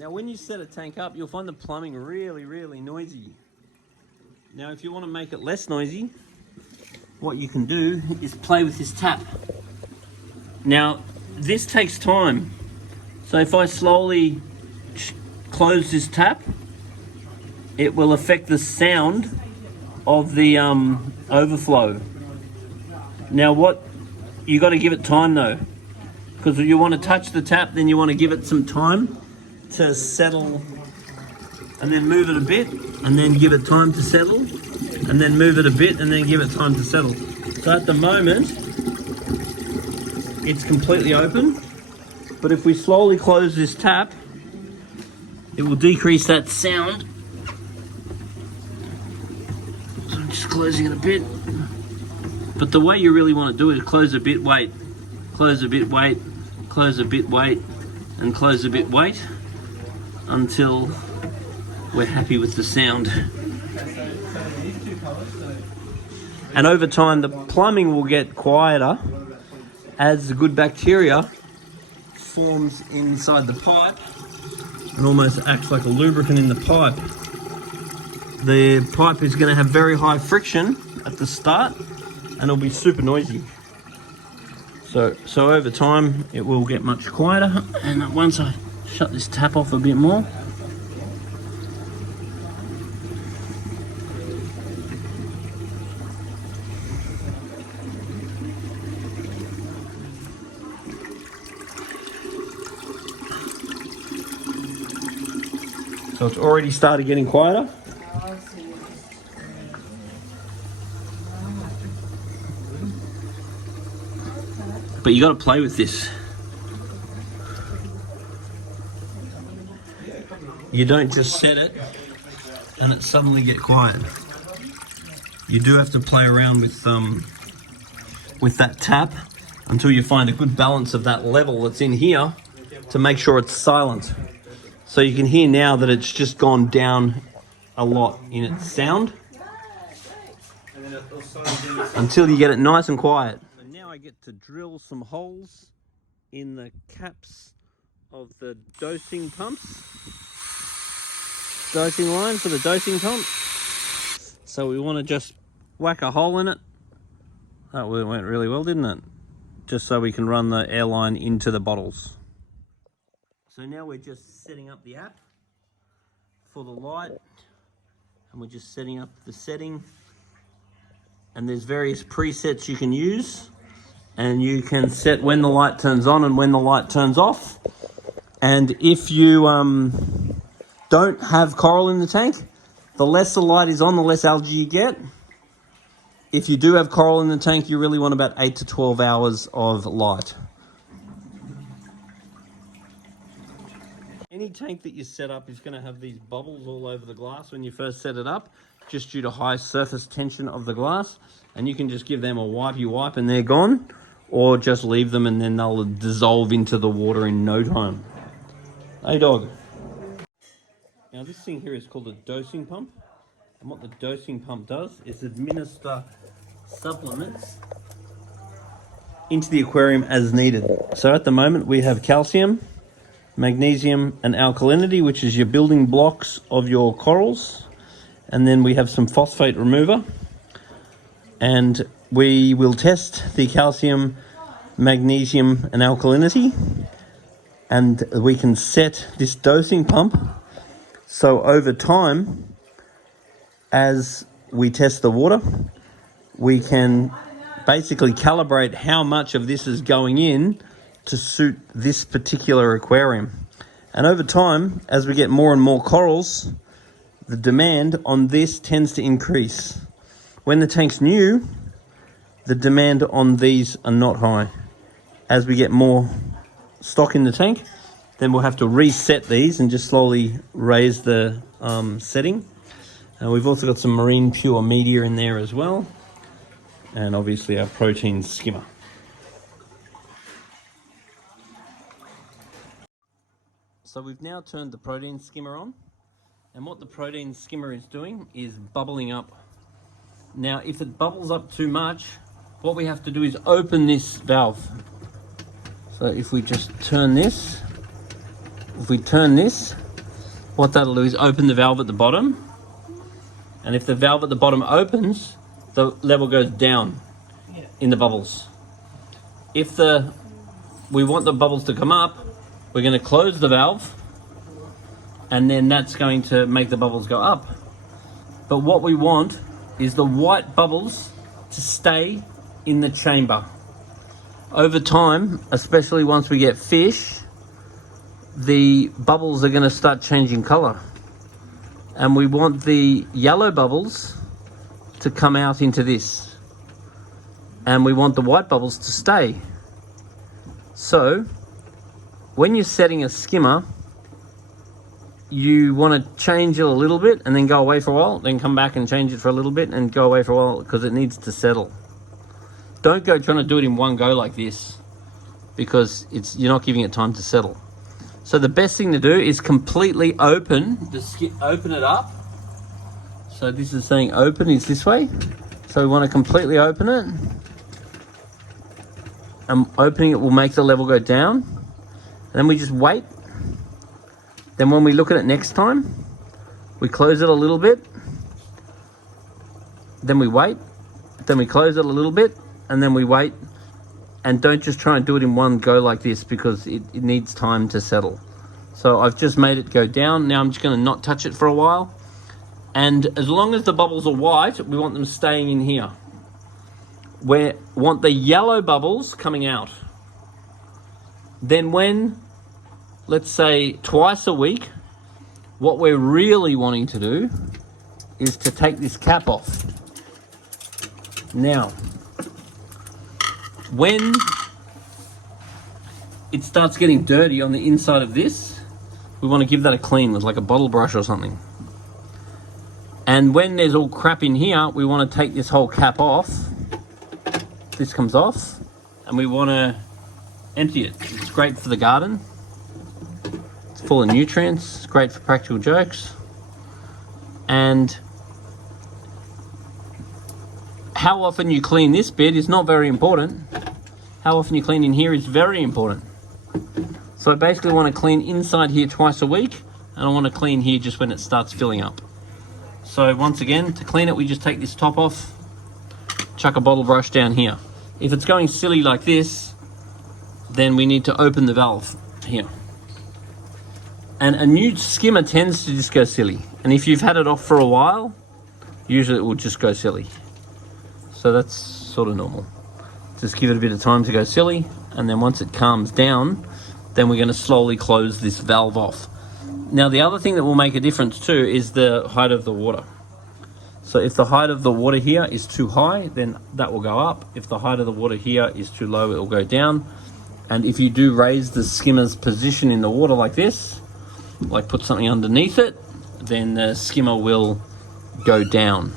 Now when you set a tank up, you'll find the plumbing really noisy. Now if you want to make it less noisy, what you can do is play with this tap. Now this takes time, so if I slowly close this tap, it will affect the sound of the overflow. Now what, you got to give it time though, because you want to touch the tap, then you want to give it some time to settle, and then move it a bit, and then give it time to settle, and then move it a bit, and then give it time to settle. So at the moment, it's completely open, but if we slowly close this tap, it will decrease that sound. So I'm just closing it a bit. But the way you really want to do it is close a bit, wait, close a bit, wait, close a bit, wait, and close a bit, wait, until we're happy with the sound. And over time, the plumbing will get quieter as the good bacteria forms inside the pipe and almost acts like a lubricant in the pipe. The pipe is going to have very high friction at the start, and it'll be super noisy. So over time, it will get much quieter. And once I shut this tap off a bit more, so it's already started getting quieter. But you got to play with this. You don't just set it and it suddenly get quiet. You do have to play around with that tap until you find a good balance of that level that's in here to make sure it's silent. So you can hear now that it's just gone down a lot in its sound until you get it nice and quiet. I get to drill some holes in the caps of the dosing pumps, dosing line for the dosing pump. So we want to just whack a hole in it. That went really well, didn't it? Just so we can run the air line into the bottles. So now we're just setting up the app for the light, and we're just setting up the setting, and there's various presets you can use. And you can set when the light turns on and when the light turns off. And if you don't have coral in the tank, the less the light is on, the less algae you get. If you do have coral in the tank, you really want about 8 to 12 hours of light. Any tank that you set up is going to have these bubbles all over the glass when you first set it up, just due to high surface tension of the glass. And you can just give them a wipey wipe and they're gone. Or just leave them and then they'll dissolve into the water in no time. Hey dog. Now this thing here is called a dosing pump. And what the dosing pump does is administer supplements into the aquarium as needed. So at the moment we have calcium, magnesium and alkalinity, which is your building blocks of your corals. And then we have some phosphate remover. And we will test the calcium, magnesium and alkalinity, and we can set this dosing pump so over time, as we test the water, we can basically calibrate how much of this is going in to suit this particular aquarium. And over time, as we get more and more corals, the demand on this tends to increase. When the tank's new, the demand on these are not high. As we get more stock in the tank, then we'll have to reset these and just slowly raise the setting. We've also got some marine pure media in there as well, and obviously our protein skimmer. So we've now turned the protein skimmer on, and what the protein skimmer is doing is bubbling up. Now if it bubbles up too much, what we have to do is open this valve. So if we just turn this, if we turn this, what that'll do is open the valve at the bottom. And if the valve at the bottom opens, the level goes down in the bubbles. If we want the bubbles to come up, we're going to close the valve, and then that's going to make the bubbles go up. But what we want is the white bubbles to stay in the chamber. Over time, especially once we get fish, the bubbles are going to start changing color. And we want the yellow bubbles to come out into this. And we want the white bubbles to stay. So, when you're setting a skimmer, you want to change it a little bit and then go away for a while, then come back and change it for a little bit and go away for a while because it needs to settle. Don't go trying to do it in one go like this because you're not giving it time to settle. So the best thing to do is completely open it up. So this is saying open is this way. So we want to completely open it. And opening it will make the level go down. And then we just wait. Then when we look at it next time, we close it a little bit. Then we wait. Then we close it a little bit. And then we wait. And don't just try and do it in one go like this because it needs time to settle. So I've just made it go down. Now I'm just going to not touch it for a while. And as long as the bubbles are white, we want them staying in here. We want the yellow bubbles coming out. Then when, let's say twice a week, what we're really wanting to do is to take this cap off. Now, when it starts getting dirty on the inside of this, we want to give that a clean with like a bottle brush or something. And when there's all crap in here, we want to take this whole cap off. This comes off and we want to empty it. It's great for the garden. It's full of nutrients. It's great for practical jokes. And how often you clean this bit is not very important. How often you clean in here is very important. So I basically want to clean inside here twice a week, and I want to clean here just when it starts filling up. So once again, to clean it, we just take this top off, chuck a bottle brush down here. If it's going silly like this, then we need to open the valve here. And a new skimmer tends to just go silly. And if you've had it off for a while, usually it will just go silly. So that's sort of normal. Just give it a bit of time to go silly, and then once it calms down, then we're going to slowly close this valve off. Now the other thing that will make a difference too is the height of the water. So if the height of the water here is too high, then that will go up. If the height of the water here is too low, it will go down. And if you do raise the skimmer's position in the water like this, like put something underneath it, then the skimmer will go down.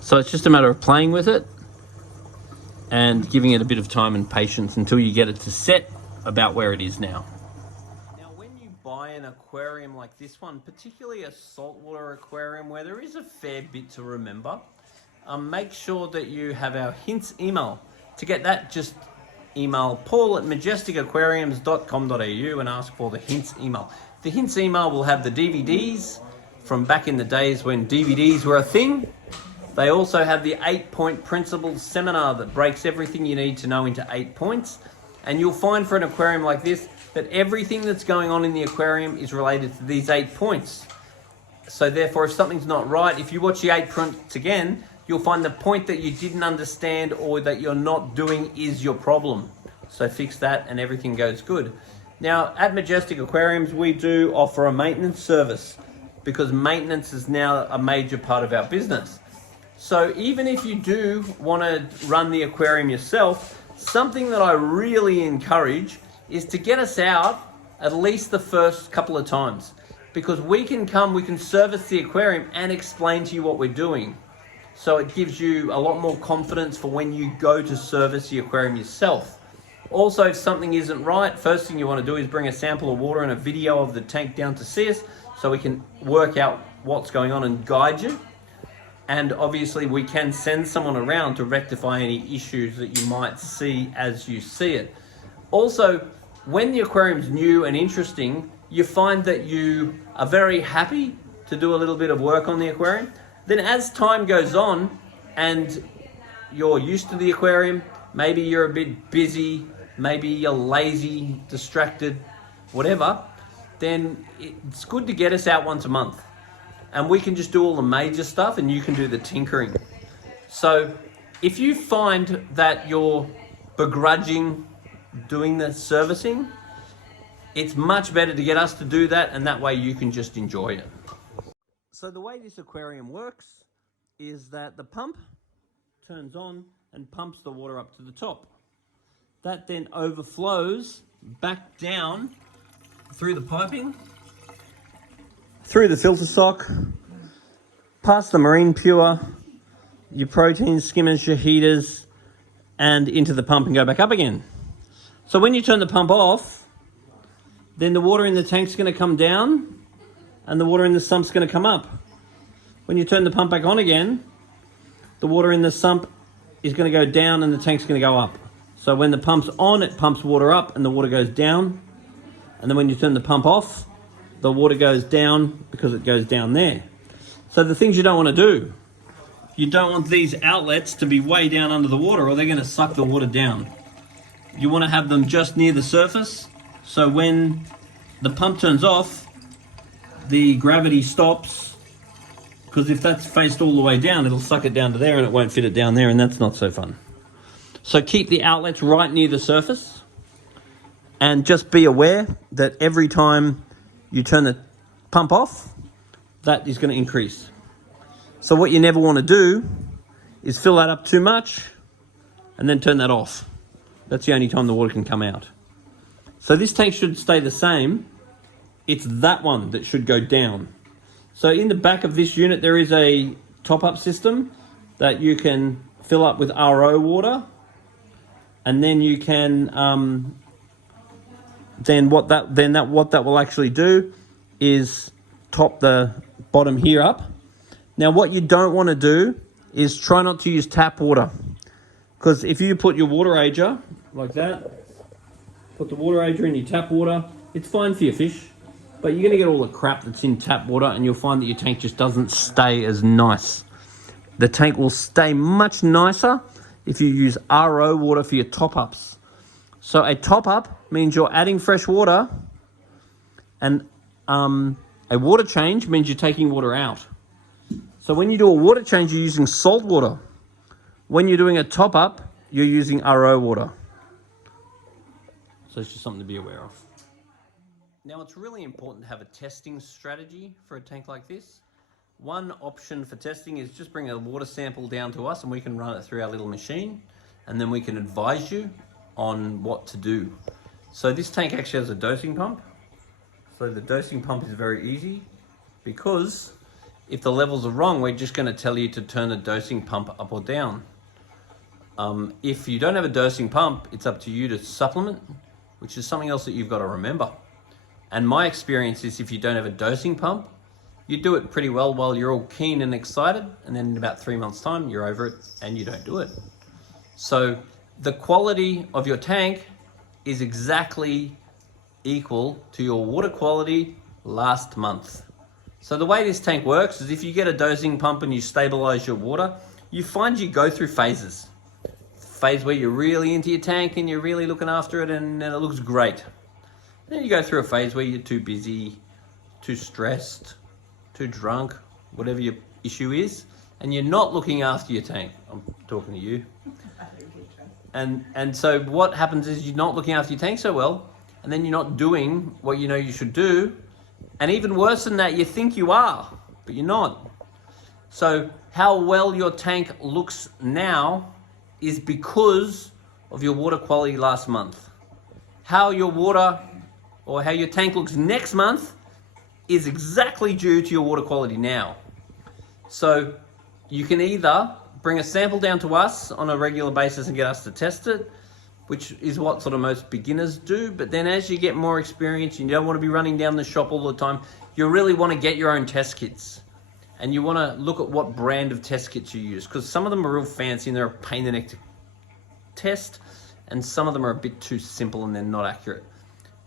So it's just a matter of playing with it and giving it a bit of time and patience until you get it to set about where it is now. Now when you buy an aquarium like this one, particularly a saltwater aquarium where there is a fair bit to remember, make sure that you have our hints email. To get that, just email paul@majesticaquariums.com.au and ask for the hints email. The hints email will have the DVDs from back in the days when DVDs were a thing. They also have the 8-point principles seminar that breaks everything you need to know into 8 points. And you'll find for an aquarium like this that everything that's going on in the aquarium is related to these 8 points. So therefore, if something's not right, if you watch the 8 points again, you'll find the point that you didn't understand or that you're not doing is your problem. So fix that and everything goes good. Now, at Majestic Aquariums, we do offer a maintenance service because maintenance is now a major part of our business. So even if you do want to run the aquarium yourself, something that I really encourage is to get us out at least the first couple of times, because we can service the aquarium and explain to you what we're doing. So it gives you a lot more confidence for when you go to service the aquarium yourself. Also, if something isn't right, first thing you want to do is bring a sample of water and a video of the tank down to see us so we can work out what's going on and guide you. And obviously we can send someone around to rectify any issues that you might see as you see it. Also, when the aquarium's new and interesting, you find that you are very happy to do a little bit of work on the aquarium. Then as time goes on and you're used to the aquarium, maybe you're a bit busy, maybe you're lazy, distracted, whatever, then it's good to get us out once a month. And we can just do all the major stuff and you can do the tinkering. So if you find that you're begrudging doing the servicing, it's much better to get us to do that, and that way you can just enjoy it. So the way this aquarium works is that the pump turns on and pumps the water up to the top. That then overflows back down through the piping, through the filter sock, past the marine pure, your proteins, skimmers, your heaters, and into the pump and go back up again. So when you turn the pump off, then the water in the tank's going to come down and the water in the sump's going to come up. When you turn the pump back on again, the water in the sump is going to go down and the tank's going to go up. So when the pump's on, it pumps water up and the water goes down. And then when you turn the pump off, the water goes down because it goes down there. So the things you don't want to do, you don't want these outlets to be way down under the water or they're going to suck the water down. You want to have them just near the surface. So when the pump turns off, the gravity stops, because if that's faced all the way down, it'll suck it down to there and it won't fit it down there, and that's not so fun. So keep the outlets right near the surface, and just be aware that every time you turn the pump off, that is going to increase. So what you never want to do is fill that up too much and then turn that off. That's the only time the water can come out. So this tank should stay the same. It's that one that should go down. So in the back of this unit, there is a top-up system that you can fill up with RO water. And then you can, what that will actually do is top the bottom here up. Now what you don't want to do is try not to use tap water. Because if you put your water ager like that, put the water ager in your tap water, it's fine for your fish, but you're going to get all the crap that's in tap water and you'll find that your tank just doesn't stay as nice. The tank will stay much nicer if you use RO water for your top-ups. So a top-up means you're adding fresh water, and a water change means you're taking water out. So when you do a water change, you're using salt water. When you're doing a top-up, you're using RO water. So it's just something to be aware of. Now it's really important to have a testing strategy for a tank like this. One option for testing is just bring a water sample down to us and we can run it through our little machine, and then we can advise you on what to do. So this tank actually has a dosing pump. So the dosing pump is very easy, because if the levels are wrong, we're just going to tell you to turn the dosing pump up or down. If you don't have a dosing pump, it's up to you to supplement, which is something else that you've got to remember. And my experience is if you don't have a dosing pump, you do it pretty well while you're all keen and excited, and then in about 3 months' time, you're over it and you don't do it. So the quality of your tank is exactly equal to your water quality last month. So the way this tank works is if you get a dosing pump and you stabilize your water, you find you go through phases. Phase where you're really into your tank and you're really looking after it and it looks great. Then you go through a phase where you're too busy, too stressed, too drunk, whatever your issue is, and you're not looking after your tank. I'm talking to you. And so what happens is you're not looking after your tank so well, and then you're not doing what you know you should do. And even worse than that, you think you are, but you're not. So how well your tank looks now is because of your water quality last month. How your water or how your tank looks next month is exactly due to your water quality now. So you can either bring a sample down to us on a regular basis and get us to test it, which is what sort of most beginners do. But then as you get more experience, you don't want to be running down the shop all the time. You really want to get your own test kits. And you want to look at what brand of test kits you use, because some of them are real fancy and they're a pain in the neck to test, and some of them are a bit too simple and they're not accurate.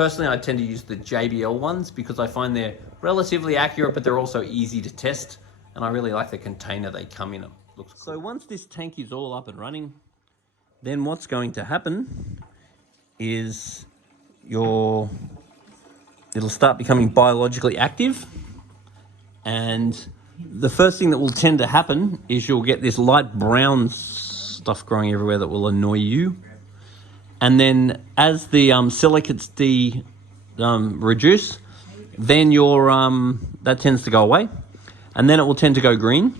Personally, I tend to use the JBL ones because I find they're relatively accurate, but they're also easy to test. And I really like the container they come in. It looks cool. So once this tank is all up and running, then what's going to happen is it'll start becoming biologically active. And the first thing that will tend to happen is you'll get this light brown stuff growing everywhere that will annoy you. And then as the silicates reduce, then that tends to go away. And then it will tend to go green.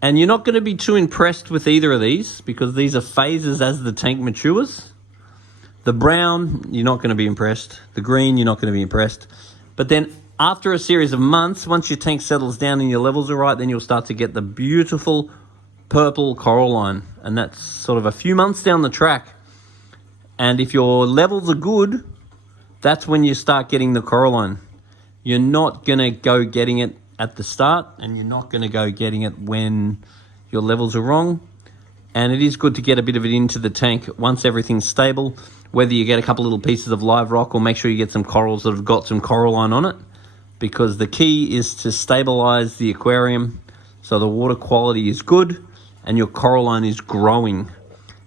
And you're not going to be too impressed with either of these because these are phases as the tank matures. The brown, you're not going to be impressed. The green, you're not going to be impressed. But then after a series of months, once your tank settles down and your levels are right, then you'll start to get the beautiful purple coralline. And that's sort of a few months down the track. And if your levels are good, that's when you start getting the coralline. You're not going to go getting it at the start, and you're not going to go getting it when your levels are wrong. And it is good to get a bit of it into the tank once everything's stable, whether you get a couple little pieces of live rock or make sure you get some corals that have got some coralline on it, because the key is to stabilize the aquarium so the water quality is good and your coralline is growing.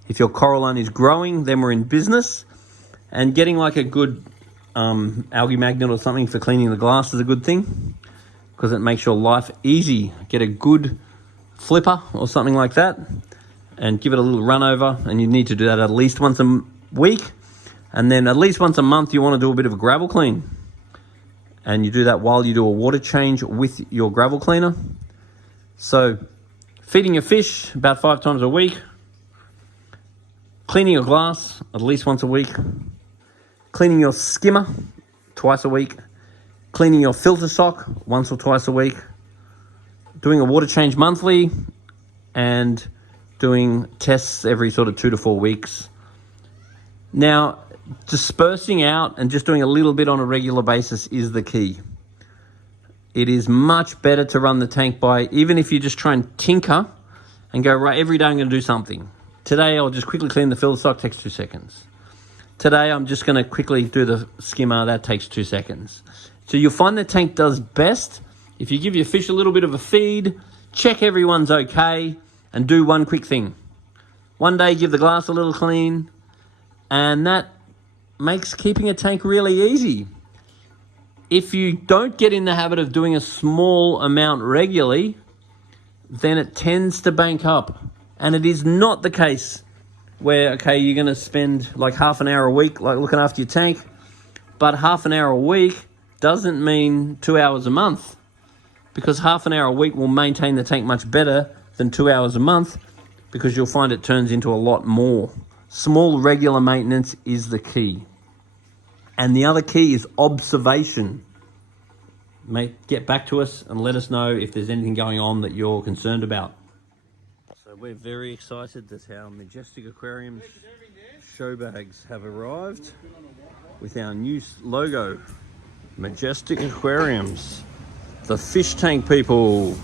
If your coralline is growing, then we're in business. And getting like a good algae magnet or something for cleaning the glass is a good thing because it makes your life easy. Get a good flipper or something like that and give it a little run over, and you need to do that at least once a week. And then at least once a month you want to do a bit of a gravel clean. And you do that while you do a water change with your gravel cleaner. So feeding your fish about 5 times a week. Cleaning your glass at least once a week. Cleaning your skimmer twice a week. Cleaning your filter sock once or twice a week. Doing a water change monthly. And doing tests every sort of 2 to 4 weeks. Now, dispersing out and just doing a little bit on a regular basis is the key. It is much better to run the tank by, even if you just try and tinker and go, right, every day I'm going to do something. Today, I'll just quickly clean the filter sock, takes 2 seconds. Today, I'm just going to quickly do the skimmer, that takes 2 seconds. So you'll find the tank does best if you give your fish a little bit of a feed, check everyone's okay, and do one quick thing. One day, give the glass a little clean, and that makes keeping a tank really easy. If you don't get in the habit of doing a small amount regularly, then it tends to bank up. And it is not the case where, okay, you're going to spend like half an hour a week like looking after your tank, but half an hour a week doesn't mean 2 hours a month, because half an hour a week will maintain the tank much better than 2 hours a month, because you'll find it turns into a lot more. Small regular maintenance is the key. And the other key is observation. Get back to us and let us know if there's anything going on that you're concerned about. So we're very excited that our Majestic Aquariums show bags have arrived with our new logo, Majestic Aquariums, the fish tank people.